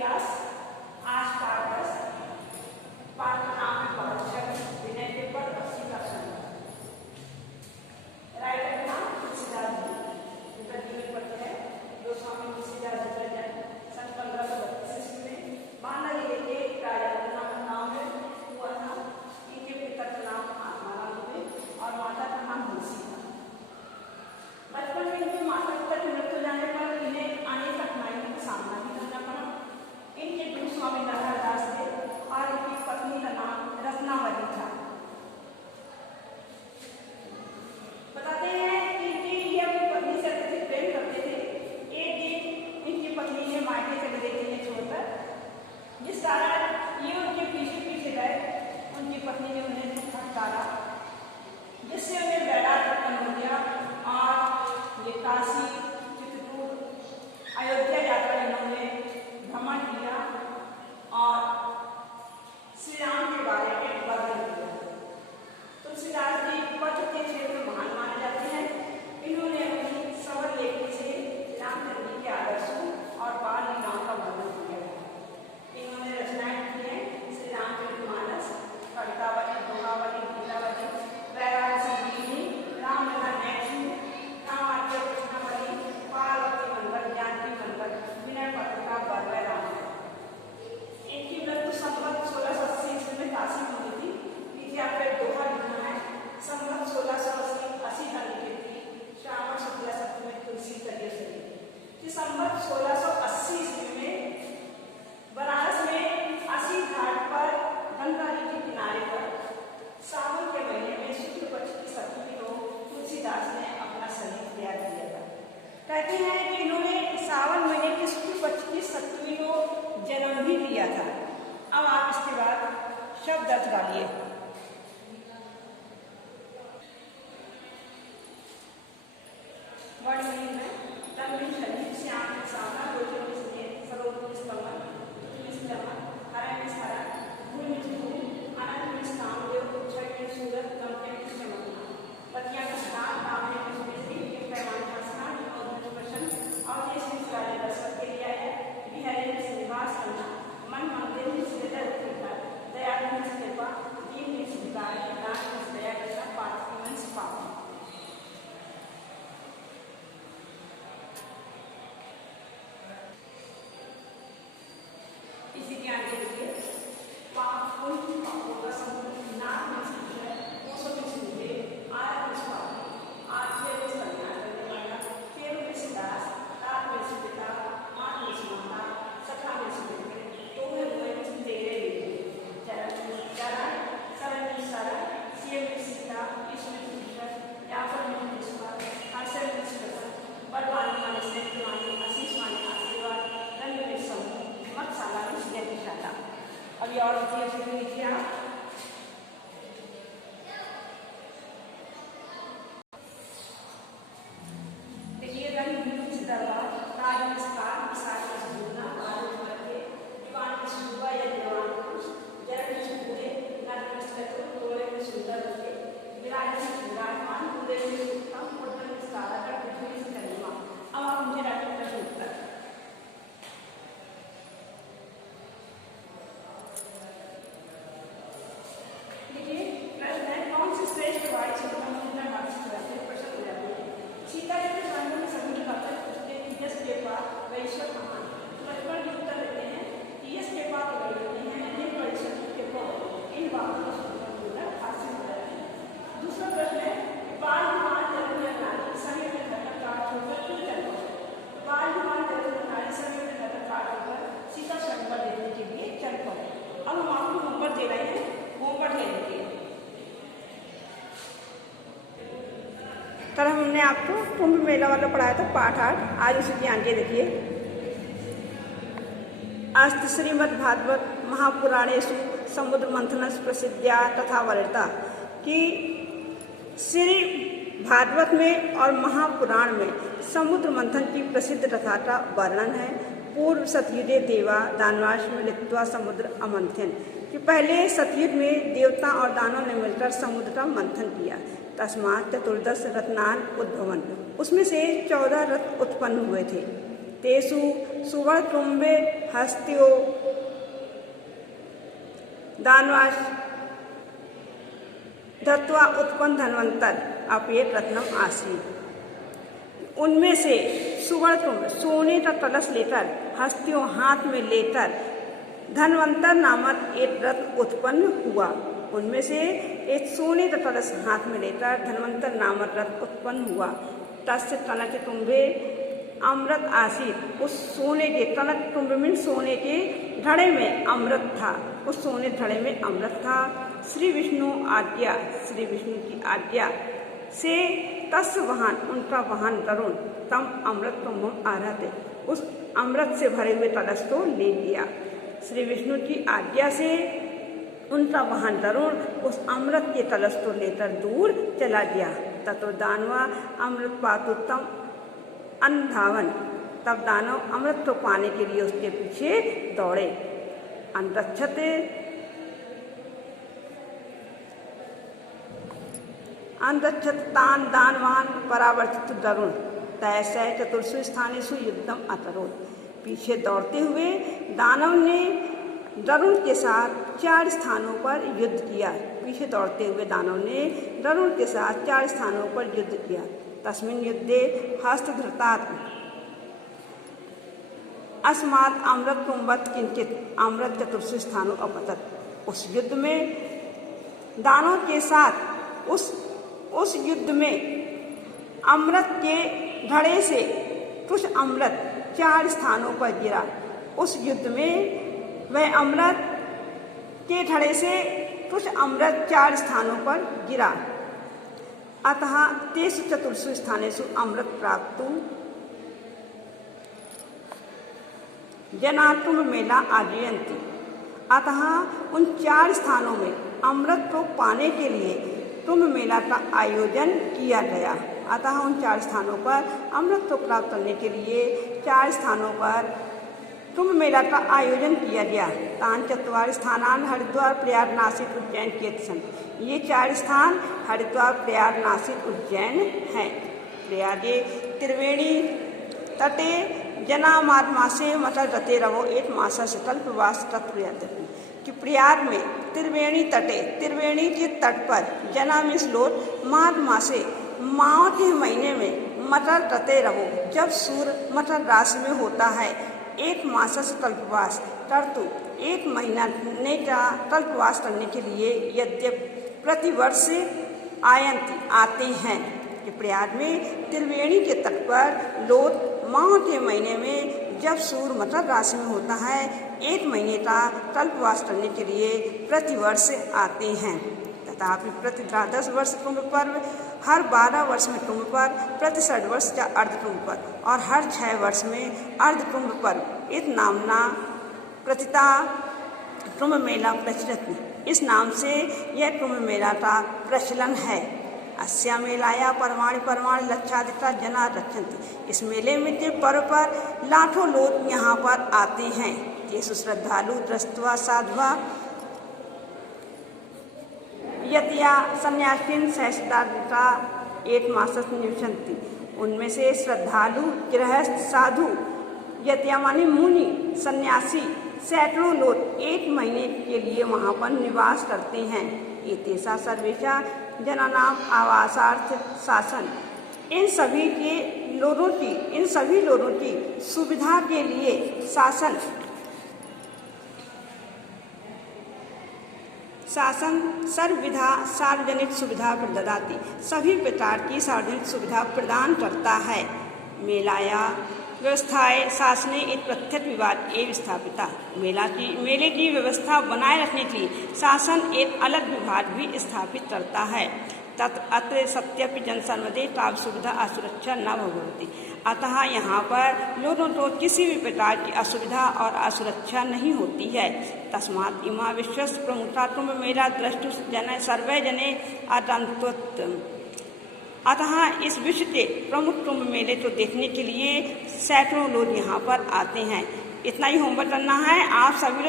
Class आज पाठ 10 पाठ का नाम है पाठ्यक्रम विनय पेपर 80 का राइटर का नाम तुलसीदास जी में पढ़ते हैं गोस्वामी तुलसीदास जी का जन्म सन 1532 में मानव के राजा का नाम है हुआ था। इनके पिता का नाम आत्माराम थे और माता का नाम तुलसी था। बचपन में इनके माता पिता की मृत्यु जाने पर इन्हें अनेक कठिनाइयों का सामना भी करना पड़ा। इनके गुरु स्वामी नारायणदास थे और इनकी पत्नी का नाम रत्नावली था। बताते हैं कि ये अपनी पत्नी से अत्यधिक प्रेम करते थे। एक दिन इनकी पत्नी ने मायके चले गई थी छोड़कर, जिस कारण ये उनके पीछे पीछे गए। उनकी पत्नी ने उन्हें फटकारा, जिससे उन्हें वैराग्य उत्पन्न हो गया और ये काशी, चित्रकूट, अयोध्या जाकर इन्होंने भ्रमण किया और श्री राम के बारे में वर्णन किया। तुलसीदास जी पद के क्षेत्र में महान माने जाते हैं। इन्होंने अपनी सवर लेखनी से रामचंद्र जी के आदर्शों और बाल लीलाओं का वर्णन किया है। इन्होंने रचनाएं की हैं श्री रामचरितमानस, कवितावली, दोहावली, गीतावली, वैराग्य संजीवनी, रामलला नैषी, रामाज्ञ कृष्णावली, पार्वती मंगल, जानकी मंगल, विनय पत्रिका, बरवै रामायण। इनकी मृत्यु संवत 1680 ईस्वी में काशी में हुई थी। नीचे आपका दोहा लिखना है। संवत 1680 का लिखी थी श्रावण शुक्ला सप्तमी में तुलसी तले से। संवत 1680 ईस्वी में बनारस में 80 घाट पर गंगा जी के किनारे पर सावन के महीने में शुक्ल पक्ष की सप्तमी को तुलसीदास ने अपना शरीर त्याग दिया था। कहते हैं कि इन्होंने सावन महीने के शुक्ल पक्ष की सप्तमी को जन्म भी लिया था। अब आप इसके बाद शब्द अर्थ डालिए। वर्ड मीनिंग है रंगीन शरीर, श्याम सावला, रोजन में स्नेह, सरोवर में स्तवन, में स्तवन, हरा में हरा, धूल में धूल, आनंद में कामदेव, छठ में सूरज, नमके में चमकना, पतिया का स्नान, कामने में सुगंधी, एक पैमाने का स्नान, विनोद में प्रसन्न और ये सिलसिला दर्शक के लिए है। बिहारी में श्रीनिवास करना, मन मंदिर में श्रीधर उठा, दयालु में कृपा, दीन में स्वीकार, दान में दया करना, पाठ की मन पाप। इसी ज्ञान के लिए पाप उन पापों का संपूर्ण नाम में सिद्ध है। वो सब सिद्धे आय में स्वामी, आत्मे में कल्याण करने वाला, केव में सिद्धास, रात में सिद्धिता, मान में समानता, सखा में सिद्धि, तो है मुझे में तेरे लिए चरण शरण में शरण, सिय में सीता, ईश्वर में ईश्वर, याफर में ईश्वर, हर्षण में स्मृति, बलवान माने स्नेह माने, आशीष माने आशीर्वाद, रंग में समूह, मत्साला में शाला। अभी और शुरू कीजिए आप। देखिए रंग दरबार, राज नमस्कार, विशाल में सुनना, आरोप करके, दीवान में सुबह या दीवान पुरुष, जड़ में सुबह, नर में सत्य, तोड़े में सुंदर होते, विराज में विराजमान, पूरे में उत्तम, मुद्दे में सारा कर, पृथ्वी से करिमा। अब आप मुझे डाक्टर प्रश्न उत्तर। सीता जी के सामने में सभी करते उसके यश के पास वैश्वर महान। लक्ष्मण जी उत्तर देते हैं कि यश के पास वैश्वर हैं, इन वैश्वर के पास इन बातों को सुनकर हासिल कर रहे हैं। दूसरा प्रश्न है बाल विमान जन्म नारी समय में धर्म काट होकर क्यों जन्म हो। बाल विमान जन्म नारी समय में धर्म काट होकर सीता शंकर देने के लिए चल पड़े। अब हम आपको होमवर्क दे रहे हैं, होमवर्क ले लीजिए। कल हमने आपको कुंभ मेला वाला पढ़ाया था पाठ 8, आज उसे ध्यान के देखिए। अस्त श्रीमद् भागवत महापुराणेषु समुद्र मंथन प्रसिद्धा तथा वर्णिता कि श्री भागवत में और महापुराण में समुद्र मंथन की प्रसिद्ध कथा का वर्णन है। पूर्व सतयुगे देवा दानवाश मिलित्वा समुद्र अमंथन कि पहले सतयुग में देवता और दानव ने मिलकर समुद्र का मंथन किया। तस्मात् चतुर्दश रत्नान उद्भवन, उसमें से 14 रत्न उत्पन्न हुए थे। तेषु सुवर्णकुम्भे हस्त्यो दानवास धत्वा उत्पन्न धन्वंतर अपेत रत्नम आसीत्। उनमें से सुवर्णकुंभ सोने का कलश लेकर हस्तियों हाथ में लेकर धन्वंतर नामक एक रत्न उत्पन्न हुआ। उनमें से एक सोने का कलश हाथ में लेकर धन्वंतर नामक रत्न उत्पन्न हुआ। तस्य कनक कुंभे अमृत आसीत्। उस सोने के कनक कुंभ में सोने के घड़े में अमृत था। उस सोने घड़े में अमृत था। श्री विष्णु की आज्ञा से तस्य वाहन उनका वाहन गरुण तम अमृत कुंभम आरहते। उस अमृत से भरे हुए कलश को ले लिया। श्री विष्णु की आज्ञा से उनका वाहन गरुण उस अमृत के कलश को लेकर दूर चला गया। ततो दानवा अमृत पातुतम अन्धावन। तब दानव अमृत को पाने के लिए उसके पीछे दौड़े। अंतच्छते तान दानवान परावर्तित दरुण तैसै चतुर्षु स्थानेषु युद्धम अकरोत्। पीछे दौड़ते हुए दानव ने दरुण के साथ 4 स्थानों पर युद्ध किया। पीछे दौड़ते हुए दानव ने दरुण के साथ 4 स्थानों पर युद्ध किया। तस्मिन् युद्धे हस्तधृतात् अस्मात् अमृत कुंभत किंचित अमृत चतुर्षु स्थानों अपतत। उस युद्ध में दानव के साथ उस युद्ध में अमृत के घड़े से कुछ अमृत 4 स्थानों पर गिरा। उस युद्ध में वह अमृत के घड़े से कुछ अमृत 4 स्थानों पर गिरा। अतः तेषु चतुर्षु स्थानेषु अमृत प्राप्तु जना कुंभ मेला आयोजयन्ति। अतः उन 4 स्थानों में अमृत को पाने के लिए कुंभ मेला का आयोजन किया गया। अतः उन 4 स्थानों पर अमृत को प्राप्त करने के लिए 4 स्थानों पर कुंभ मेला का आयोजन किया गया। तान 4 स्थानान हरिद्वार प्रयाग नासिक उज्जैन किए सन। ये 4 स्थान हरिद्वार प्रयाग नासिक उज्जैन हैं। प्रयागे त्रिवेणी तटे जना मासे मसल रते रहो एक मासा से कल्पवास तत्प्रयात। कि प्रयाग में त्रिवेणी तटे त्रिवेणी के तट पर जना मिस लोट माघ मासे माह के महीने में मटर रते रहो। जब सूर्य मटर राशि में होता है एक मासस कल्पवास तर्तु 1 महीना ने का कल्पवास करने के लिए यद्यप प्रतिवर्ष आयंती आते हैं। कि प्रयाग में त्रिवेणी के तट पर लोग माह के महीने में जब सूर्य मकर राशि में होता है 1 महीने का कल्पवास करने के लिए प्रतिवर्ष आते हैं। तथापि प्रति 10 वर्ष कुंभ पर्व, हर 12 वर्ष में कुंभ पर्व, प्रति 60 वर्ष का अर्ध कुंभ पर्व और हर 6 वर्ष में अर्ध कुंभ पर्व इस नामना प्रतिता कुंभ मेला प्रचलित। इस नाम से यह कुंभ मेला का प्रचलन है। अस्या मेलाया परमाणु लक्षाधिका जना रक्षन्ति। इस मेले में के पर्व पर लाखों लोग यहाँ पर आते हैं। ये श्रद्धालु दृष्ट्वा साधवा यतिया सन्यासिन सहस्राधिका 1 मासस निवसन्ति। उनमें से श्रद्धालु गृहस्थ साधु यतिया माने मुनि सन्यासी सैकड़ों लोग 1 महीने के लिए वहाँ पर निवास करते हैं। एतेषा सर्वेषा जनानाम आवासार्थ शासन। इन सभी लोगों की सुविधा के लिए शासन सर्वविधा सार्वजनिक सुविधा प्रददाति। सभी प्रकार की सार्वजनिक सुविधा प्रदान करता है। मेलाया व्यवस्थाएं शासने एक प्रत्यक्ष विवाद एवं स्थापिता। मेले की व्यवस्था बनाए रखने के लिए शासन एक अलग विभाग भी स्थापित करता है। अत्र सत्यपि जनसम्मते ताव सुविधा असुरक्षा न भवति। अतः यहाँ पर लोगों को किसी भी प्रकार की असुविधा और असुरक्षा नहीं होती है। तस्मात् इमा विश्वस्य प्रमुखता कुंभ मेला द्रष्टुं जन सर्वे जने आतंत्वत्। अतः इस विश्व के प्रमुख कुंभ मेले को देखने के लिए सैकड़ों लोग यहाँ पर आते हैं। इतना ही होमवर्क करना है आप सभी।